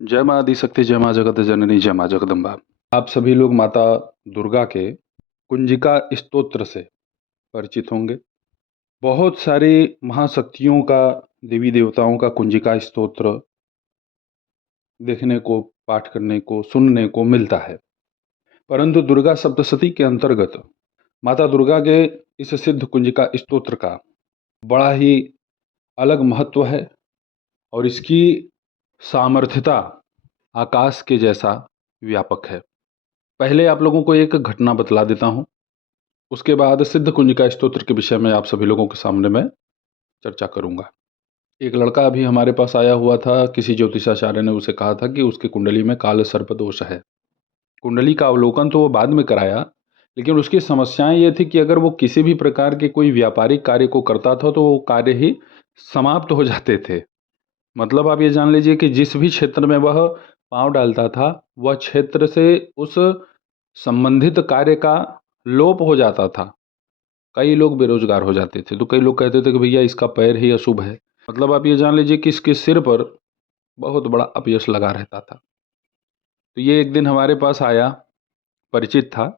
जय माँ आदिशक्ति, जय माँ जगत जननी, जय माँ जगदम्बा। आप सभी लोग माता दुर्गा के कुंजिका स्तोत्र से परिचित होंगे। बहुत सारी महाशक्तियों का, देवी देवताओं का कुंजिका स्तोत्र देखने को, पाठ करने को, सुनने को मिलता है। परंतु दुर्गा सप्तशती के अंतर्गत माता दुर्गा के इस सिद्ध कुंजिका स्तोत्र का बड़ा ही अलग महत्व है और इसकी सामर्थ्यता आकाश के जैसा व्यापक है। पहले आप लोगों को एक घटना बतला देता हूँ, उसके बाद सिद्ध कुंजिका स्तोत्र के विषय में आप सभी लोगों के सामने मैं चर्चा करूंगा। एक लड़का अभी हमारे पास आया हुआ था। किसी ज्योतिषाचार्य ने उसे कहा था कि उसकी कुंडली में काल सर्प दोष है। कुंडली का अवलोकन तो वो बाद में कराया, लेकिन उसकी समस्याएं ये थी कि अगर वो किसी भी प्रकार के कोई व्यापारिक कार्य को करता था तो वो कार्य ही समाप्त हो जाते थे। मतलब आप ये जान लीजिए कि जिस भी क्षेत्र में वह पांव डालता था, वह क्षेत्र से उस संबंधित कार्य का लोप हो जाता था। कई लोग बेरोजगार हो जाते थे, तो कई लोग कहते थे कि भैया इसका पैर ही अशुभ है। मतलब आप ये जान लीजिए कि इसके सिर पर बहुत बड़ा अपयश लगा रहता था। तो ये एक दिन हमारे पास आया, परिचित था।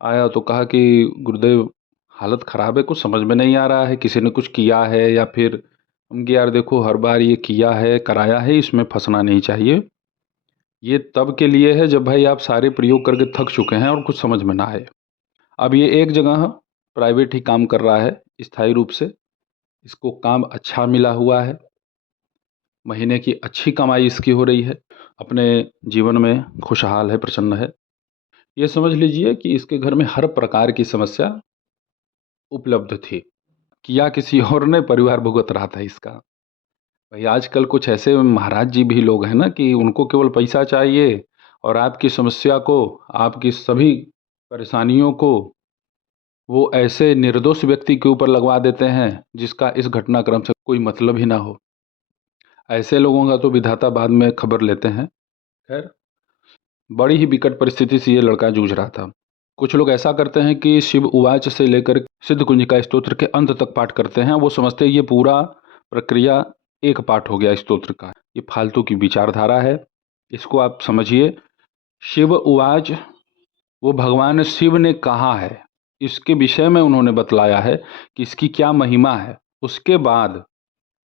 आया तो कहा कि गुरुदेव, हालत ख़राब है, कुछ समझ में नहीं आ रहा है, किसी ने कुछ किया है या फिर हम कि यार देखो, हर बार ये किया है, कराया है, इसमें फंसना नहीं चाहिए। ये तब के लिए है जब भाई आप सारे प्रयोग करके थक चुके हैं और कुछ समझ में ना आए। अब ये एक जगह प्राइवेट ही काम कर रहा है स्थायी रूप से। इसको काम अच्छा मिला हुआ है, महीने की अच्छी कमाई इसकी हो रही है, अपने जीवन में खुशहाल है, प्रसन्न है। ये समझ लीजिए कि इसके घर में हर प्रकार की समस्या उपलब्ध थी। किया किसी और ने, परिवार भुगत रहा था इसका। भाई आजकल कुछ ऐसे महाराज जी भी लोग हैं ना कि उनको केवल पैसा चाहिए और आपकी समस्या को, आपकी सभी परेशानियों को वो ऐसे निर्दोष व्यक्ति के ऊपर लगवा देते हैं जिसका इस घटनाक्रम से कोई मतलब ही ना हो। ऐसे लोगों का तो विधाता बाद में खबर लेते हैं। खैर, बड़ी ही विकट परिस्थिति से ये लड़का जूझ रहा था। कुछ लोग ऐसा करते हैं कि शिव उवाच से लेकर सिद्ध कुंजिका स्तोत्र के अंत तक पाठ करते हैं। वो समझते हैं ये पूरा प्रक्रिया एक पाठ हो गया स्तोत्र का। ये फालतू की विचारधारा है, इसको आप समझिए। शिव उवाच वो भगवान शिव ने कहा है, इसके विषय में उन्होंने बतलाया है कि इसकी क्या महिमा है। उसके बाद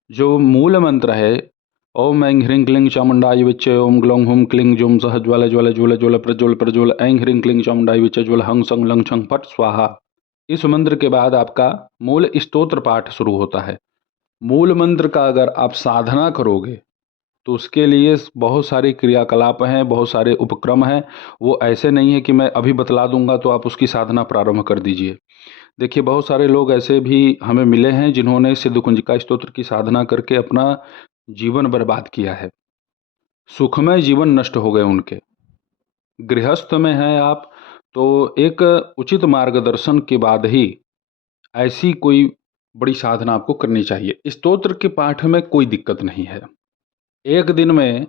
जो मूल मंत्र है, ओम ऐं ह्रीं क्लीं चामुंडाय विच्चे, ओम ग्लौं हुम क्लीं जुम सह ज्वल ज्वल ज्वल ज्वल प्रज्वल प्रज्वल, ऐं ह्रीं क्लीं चामुंडाय विच्चे ज्वल हं सं लं छं फट स्वाहा। इस मंत्र के बाद आपका मूल स्तोत्र पाठ शुरू होता है। मूल मंत्र का अगर आप साधना करोगे तो उसके लिए बहुत सारे क्रियाकलाप हैं, बहुत सारे उपक्रम हैं। वो ऐसे नहीं है कि मैं अभी बतला दूंगा तो आप उसकी साधना प्रारंभ कर दीजिए। देखिए, बहुत सारे लोग ऐसे भी हमें मिले हैं जिन्होंने सिद्ध कुंजिका स्तोत्र की साधना करके अपना जीवन बर्बाद किया है। सुखमय जीवन नष्ट हो गए उनके। गृहस्थ में हैं आप तो एक उचित मार्गदर्शन के बाद ही ऐसी कोई बड़ी साधना आपको करनी चाहिए। स्तोत्र के पाठ में कोई दिक्कत नहीं है। एक दिन में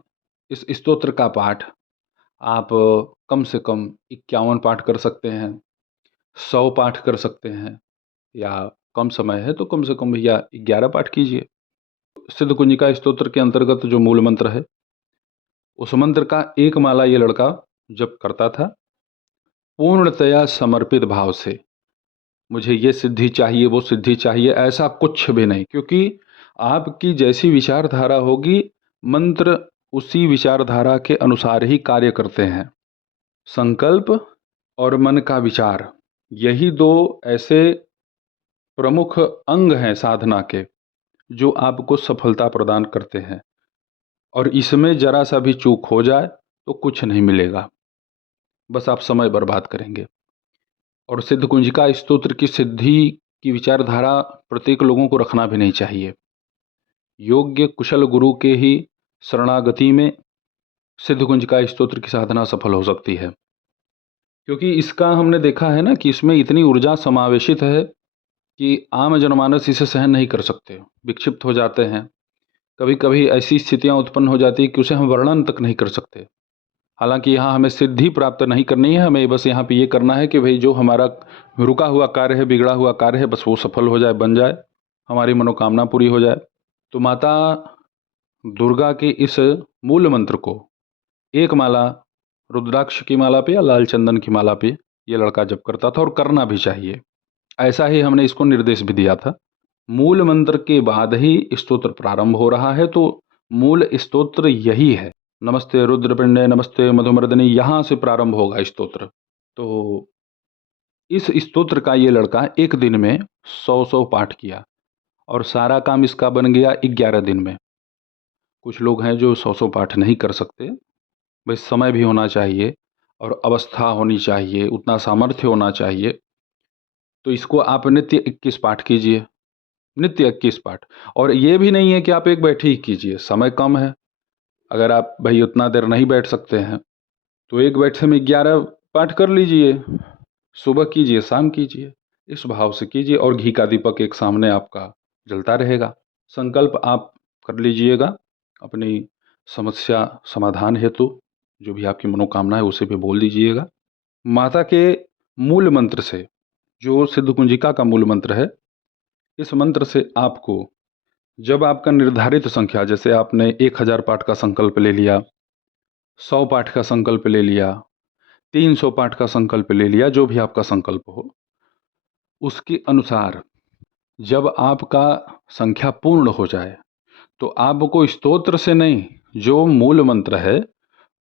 इस स्तोत्र का पाठ आप कम से कम 51 पाठ कर सकते हैं, 100 पाठ कर सकते हैं, या कम समय है तो कम से कम भैया 11 पाठ कीजिए। सिद्ध कुंजिका स्तोत्र के अंतर्गत जो मूल मंत्र है, उस मंत्र का एक माला ये लड़का जब करता था पूर्णतया समर्पित भाव से। मुझे ये सिद्धि चाहिए, वो सिद्धि चाहिए, ऐसा कुछ भी नहीं। क्योंकि आपकी जैसी विचारधारा होगी, मंत्र उसी विचारधारा के अनुसार ही कार्य करते हैं। संकल्प और मन का विचार, यही दो ऐसे प्रमुख अंग हैं साधना के जो आपको सफलता प्रदान करते हैं। और इसमें जरा सा भी चूक हो जाए तो कुछ नहीं मिलेगा, बस आप समय बर्बाद करेंगे। और सिद्ध कुंजिका स्तोत्र की सिद्धि की विचारधारा प्रत्येक लोगों को रखना भी नहीं चाहिए। योग्य कुशल गुरु के ही शरणागति में सिद्ध कुंजिका स्तोत्र की साधना सफल हो सकती है। क्योंकि इसका हमने देखा है ना कि इसमें इतनी ऊर्जा समावेशित है कि आम जनमानस इसे सहन नहीं कर सकते, विक्षिप्त हो जाते हैं। कभी कभी ऐसी स्थितियां उत्पन्न हो जाती है कि उसे हम वर्णन तक नहीं कर सकते। हालांकि यहाँ हमें सिद्धि प्राप्त नहीं करनी है, हमें बस यहाँ पे ये करना है कि भाई जो हमारा रुका हुआ कार्य है, बिगड़ा हुआ कार्य है, बस वो सफल हो जाए, बन जाए, हमारी मनोकामना पूरी हो जाए। तो माता दुर्गा के इस मूल मंत्र को एक माला रुद्राक्ष की माला पे या लाल चंदन की माला पे ये लड़का जप करता था, और करना भी चाहिए। ऐसा ही हमने इसको निर्देश भी दिया था। मूल मंत्र के बाद ही स्तोत्र प्रारंभ हो रहा है, तो मूल स्तोत्र यही है, नमस्ते रुद्रपिंडे नमस्ते मधुमर्दनी, यहाँ से प्रारंभ होगा स्तोत्र। तो इस स्तोत्र का ये लड़का एक दिन में 100 पाठ किया, और सारा काम इसका बन गया 11 दिन में। कुछ लोग हैं जो 100 पाठ नहीं कर सकते, भाई समय भी होना चाहिए और अवस्था होनी चाहिए, उतना सामर्थ्य होना चाहिए। तो इसको आप नित्य 21 पाठ कीजिए, नित्य 21 पाठ। और ये भी नहीं है कि आप एक बैठे ही कीजिए, समय कम है। अगर आप भाई उतना देर नहीं बैठ सकते हैं तो एक बैठे में 11 पाठ कर लीजिए, सुबह कीजिए शाम कीजिए, इस भाव से कीजिए। और घी का दीपक एक सामने आपका जलता रहेगा। संकल्प आप कर लीजिएगा अपनी समस्या समाधान हेतु, जो भी आपकी मनोकामना है उसे भी बोल दीजिएगा। माता के मूल मंत्र से, जो सिद्ध कुंजिका का मूल मंत्र है, इस मंत्र से आपको जब आपका निर्धारित संख्या, जैसे आपने 1000 पाठ का संकल्प ले लिया, 100 पाठ का संकल्प ले लिया, 300 पाठ का संकल्प ले लिया, जो भी आपका संकल्प हो, उसके अनुसार जब आपका संख्या पूर्ण हो जाए तो आपको स्तोत्र से नहीं, जो मूल मंत्र है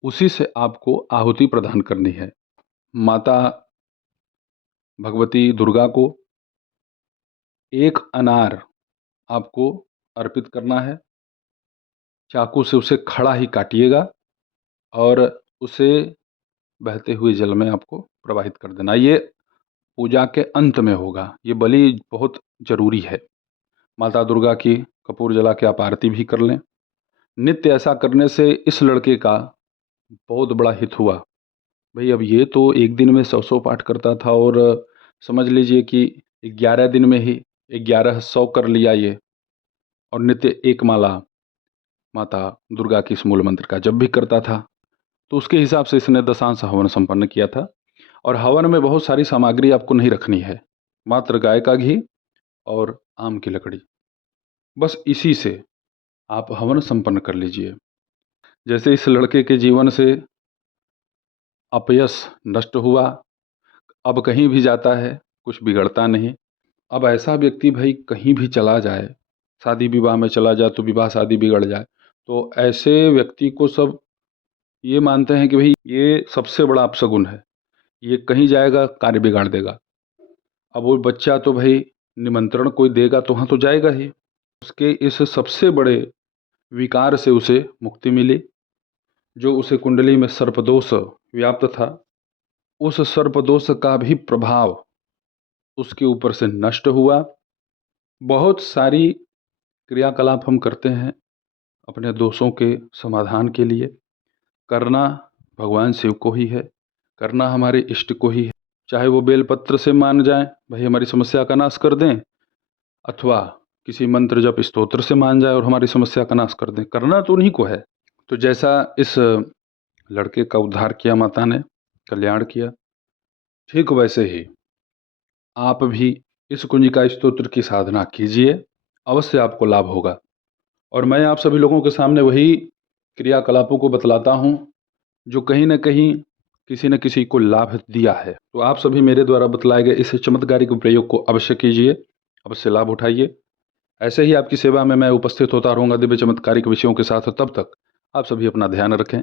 उसी से आपको आहुति प्रदान करनी है। माता भगवती दुर्गा को एक अनार आपको अर्पित करना है। चाकू से उसे खड़ा ही काटिएगा और उसे बहते हुए जल में आपको प्रवाहित कर देना। ये पूजा के अंत में होगा, ये बलि बहुत जरूरी है। माता दुर्गा की कपूर जला के आप आरती भी कर लें। नित्य ऐसा करने से इस लड़के का बहुत बड़ा हित हुआ। भाई अब ये तो एक दिन में 100 पाठ करता था, और समझ लीजिए कि 11 दिन में ही 1100 कर लिया ये, और नित्य एक माला माता दुर्गा की इस मूल मंत्र का जब भी करता था, तो उसके हिसाब से इसने दशांश हवन संपन्न किया था। और हवन में बहुत सारी सामग्री आपको नहीं रखनी है, मात्र गाय का घी और आम की लकड़ी, बस इसी से आप हवन संपन्न कर लीजिए। जैसे इस लड़के के जीवन से अपयश नष्ट हुआ, अब कहीं भी जाता है कुछ बिगड़ता नहीं। अब ऐसा व्यक्ति भाई कहीं भी चला जाए, शादी विवाह में चला जाए तो विवाह शादी बिगड़ जाए, तो ऐसे व्यक्ति को सब ये मानते हैं कि भाई ये सबसे बड़ा अपशगुन है, ये कहीं जाएगा कार्य बिगाड़ देगा। अब वो बच्चा तो भाई निमंत्रण कोई देगा तो वहाँ तो जाएगा ही। उसके इस सबसे बड़े विकार से उसे मुक्ति मिली। जो उसे कुंडली में सर्पदोष व्याप्त था, उस सर्पदोष का भी प्रभाव उसके ऊपर से नष्ट हुआ। बहुत सारी क्रियाकलाप हम करते हैं अपने दोषों के समाधान के लिए। करना भगवान शिव को ही है, करना हमारे इष्ट को ही है। चाहे वो बेलपत्र से मान जाएं, भाई हमारी समस्या का नाश कर दें, अथवा किसी मंत्र जप स्तोत्र से मान जाए और हमारी समस्या का नाश कर दें, करना तो उन्हीं को है। तो जैसा इस लड़के का उद्धार किया माता ने, कल्याण किया, ठीक वैसे ही आप भी इस कुंजिका स्तोत्र की साधना कीजिए, अवश्य आपको लाभ होगा। और मैं आप सभी लोगों के सामने वही क्रियाकलापों को बतलाता हूँ जो कहीं न कहीं किसी न किसी को लाभ दिया है। तो आप सभी मेरे द्वारा बतलाए गए इस चमत्कारिक प्रयोग को अवश्य कीजिए, अवश्य लाभ उठाइए। ऐसे ही आपकी सेवा में मैं उपस्थित होता रहूँगा दिव्य चमत्कारिक विषयों के साथ। तब तक आप सभी अपना ध्यान रखें,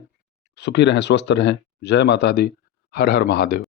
सुखी रहें, स्वस्थ रहें। जय माता दी, हर हर महादेव।